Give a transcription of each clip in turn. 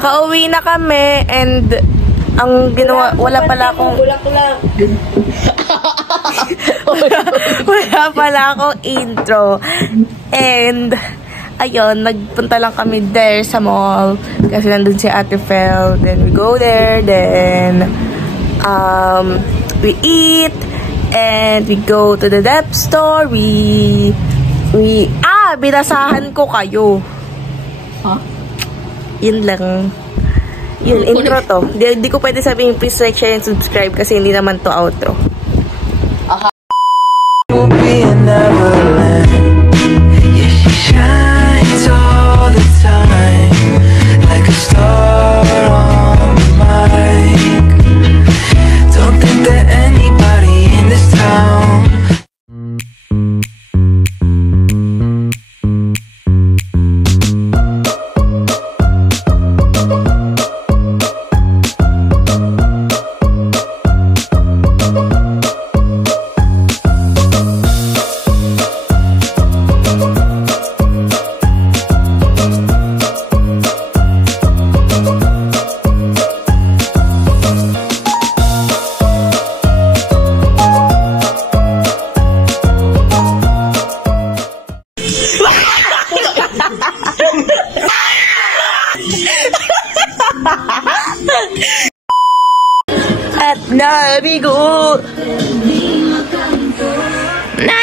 Nakauwi na kami and ang ginawa, wala pala akong wala pala akong intro. And ayun, nagpunta lang kami there sa mall kasi nandun si Ate Fel. Then we go there, then we eat and we go to the dep store. Binasahan ko kayo. Huh? Yun lang. Yun, intro to. Di ko pwede sabihin please like, share, and subscribe kasi hindi naman to outro. Will be a Neverland. Yeah, she shines all the time like a star on the mic. Don't think that anybody in this town. At nabigo na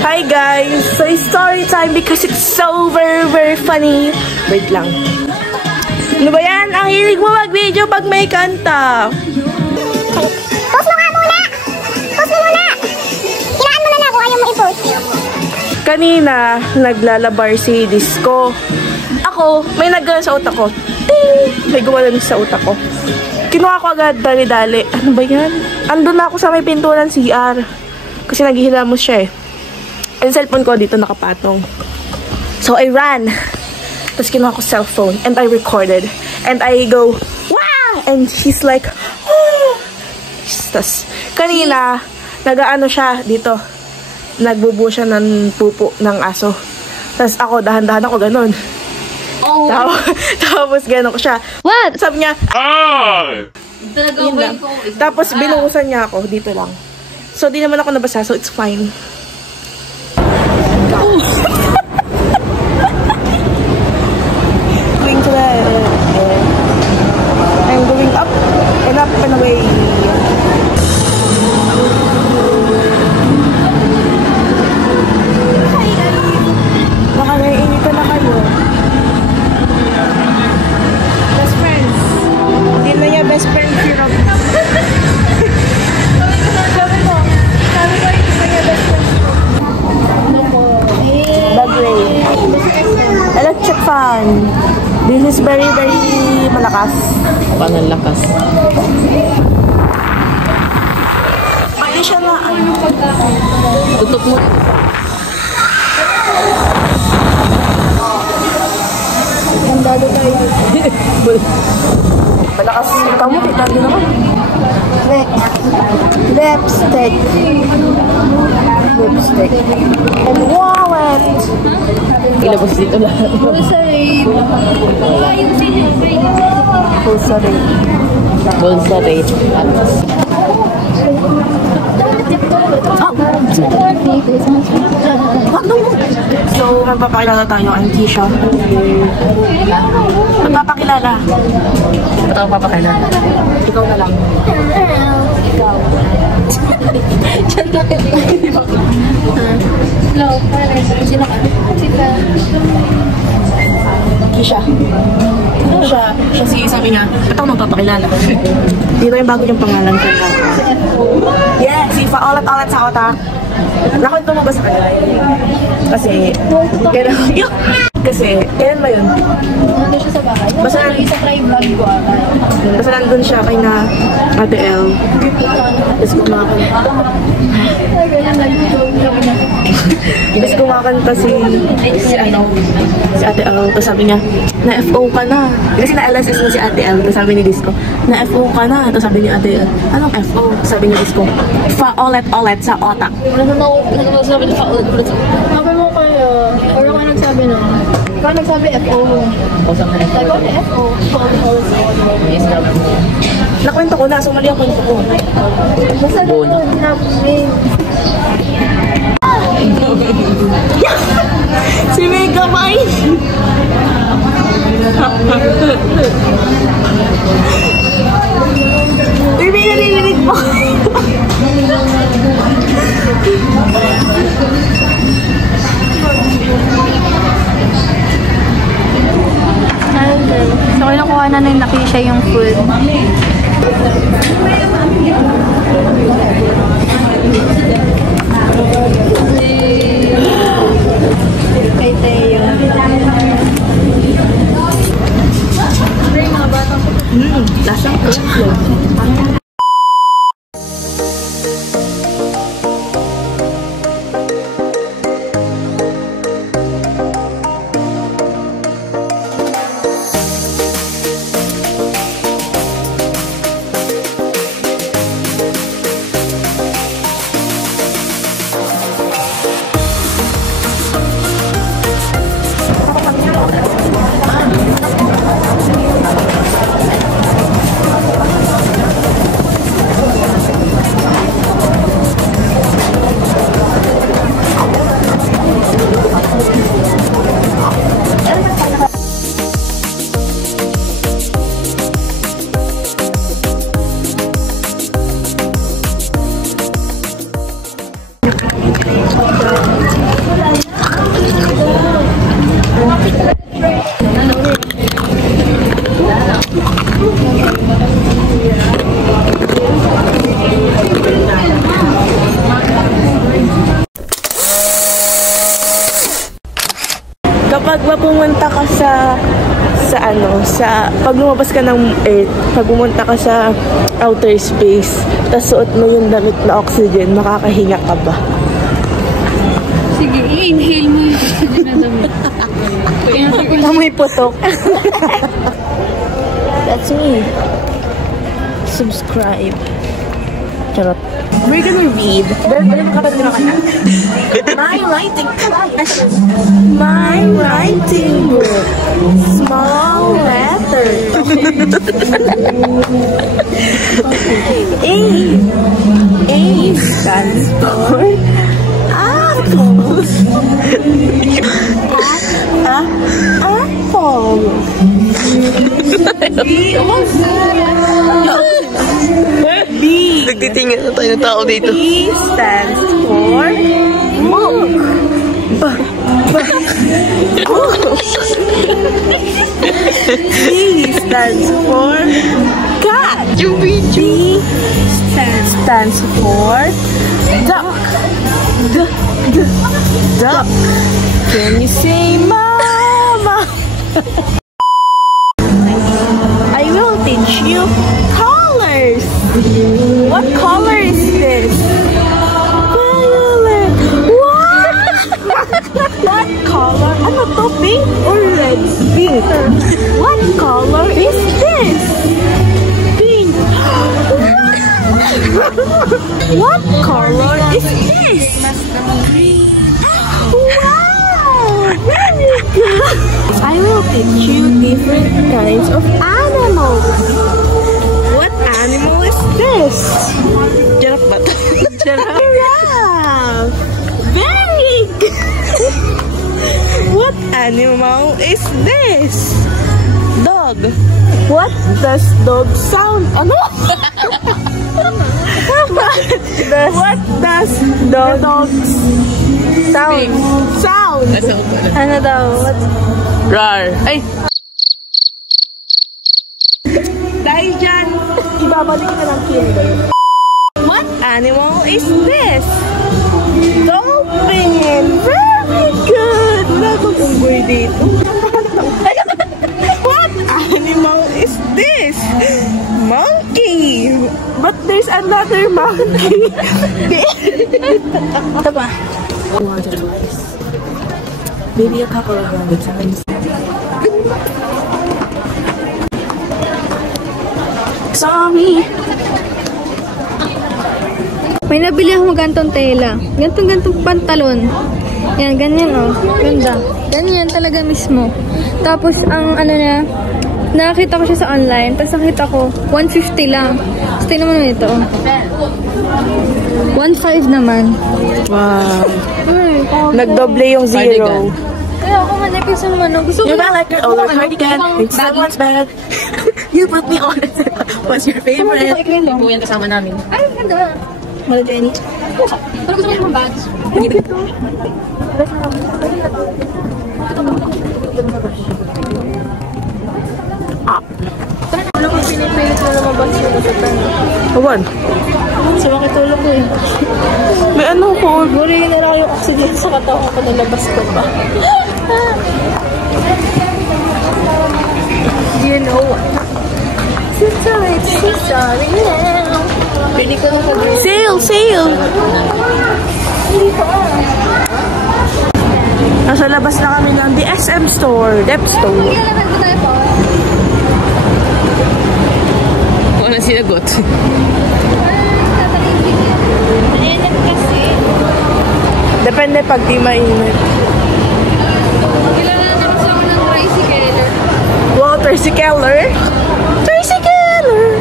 Hi guys! So it's story time because it's so very funny. Wait lang. Ano ba yan? Ang hilig mo mag-video pag may kanta. Post mo nga muna! Post mo muna! Kiraan mo na lang kung ayaw mo i-post. Kanina, naglalabar si Disco. Ako, may naggawa sa utak ko. Ting! May gumalan sa utak ko. Kinuha ko agad dali-dali. Ano ba yan? Andun na ako sa may pinturan CR. Kasi naghihilamos siya eh. Yung cellphone ko dito nakapatong. So I ran. Tapos kinuha ko cellphone and I recorded. And I go, wow! And she's like, oh! Tapos kanina, nag-ano siya dito. Nagbubuo siya ng pupo ng aso. Tapos ako, dahan-dahan ako ganun. Oh. Tapos ganun ko siya. What? Sabi niya, tapos binuhusan niya ako dito lang. So di naman ako nabasa, so it's fine. Going to the I'm going up and away. Baka naiinitan na kayo. Best friends. Hindi na niya best friend hirap. Sabi ko, hindi na niya best friend. The Gray. Electric fan. This is very malakas. Paano lakas? Pwede siya na ano. Tutok mo. Mandado tayo. Malakas yung kamo. Kita din naman. Lipstick. And wallet. Ilabas dito lahat. Bulsa rate. So, magpapakilala tayo ang Tisha. Magpapakilala. Ba't ako papakilala? Ikaw na lang. Ikaw. Hello, sino ka? Tisha. Siya sabi niya, ba't ako magpapakilala? Dito yung bago yung pangalan ko. Yes, si paulat-ulat sa otak. Nakwento mo ba sa kanila? Kasi, Kasi, kailan ba yun? Nandun siya sa bahay. Basta, Isa try vlog ko ata. basta nandun siya kay na Ate El. Tapos kumakanta. Tapos kumakanta si Ate El. Tapos sabi niya, na-FO ka na. Kasi na-LSS na si Ate El. Tapos sabi ni Disco, na-FO ka na. Tapos sabi ni Ate El, anong FO? Sabi ni Disco, fa-olet-olet sa otak. Nagsabi na pa-ulit. Sabi mo kayo, or ako nagsabi no? Ikaw nagsabi FO. Sabi ko na FO. Yes, love. Nakwento ko na, sumali ang kwento ko. Basta doon, tinapos Si Megamind! Uy, may nalilinig po. So, kinukuha na ng Nakisha yung food. Kay Teo. Lasang ko. Kapag pumunta ka pag lumabas ka ng Earth, pag pumunta ka sa outer space, tas suot mo yung damit na oxygen, makakahinga ka ba? Sige, i-inhale mo yung oxygen na damit. Amoy putok. That's me. Subscribe. Charot. We're gonna read. My writing book. Small letter. A stands for apple. Apple. B. Nagtitingin na tayo ng tao dito. B stands for book. B stands for cat. B stands for duck. Duck. Can you say mama? I will teach you colors. What color is this? Violet. What? What color? Ano to? Pink or red? Pink. What color is this? Pink. What color is this? Green. Wow! Very good. I will teach you different kinds of animals. What animal is this? Giraffe ba? Giraffe. Very good. What animal is this? Dog. What does dog sound? Ano? What does dog sound? Sound. Ano daw? What? Rar. Ay! Dahil dyan, ibabalik na lang kinder. What animal is this? Dolphin! Very good! Wala bang unggoy dito? another monkey. Ito pa. Maybe a couple of times. Sorry. May nabili akong gantong tela. Gantong pantalon. Yan, ganyan oh. Ganda. Ganyan talaga mismo. Tapos, ang ano na, nakakita ko siya sa online. Tapos nakita ko, 150 lang. Tapos tingnan mo naman ito. 1.5 naman. Wow. Nagdoble yung zero. Kaya ako manipis ang ano. Gusto ko. You're not like your older cardigan. It's someone's bad. You put me on it. What's your favorite? Ito yan kasama namin. Ay, ganda. Wala Jenny. Pero gusto ko yung bags. Wala kong pinipilit na lumabas yung usapan. Awan. Sa makitulog ko eh. May ano ko. Guri na lang yung oxygen sa katawan ko, nalabas ko pa. You know what? So sorry now. Pili ko na sabi. Sale! Nasa labas na kami ng DSM store. Dep store. Maglalakad ko tayo po. Wala sinagot. Mainit kasi. Depende pag di mainit. Kilala naman sa ako ng Tracy Keller. Wow, Tracy Keller? Tracy Keller!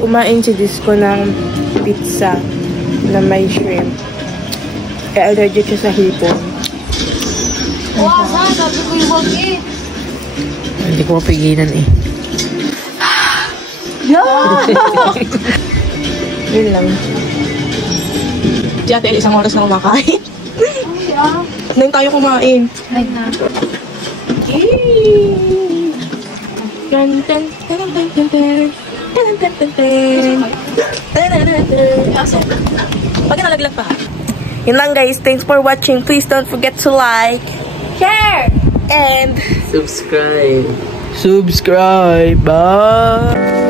Kumain si Disco ng pizza na may shrimp. Kaya allergic siya sa hipon. Wow, saan? Sabi ko yung wag eh. Hindi ko mapigilan eh. Yun lang. Di ate, isang oras na kumakain. Ngayon tayo kumain. Ay na. Pag nalaglag pa. Yun lang guys. Thanks for watching. Please don't forget to like, share, and Subscribe. subscribe. Bye!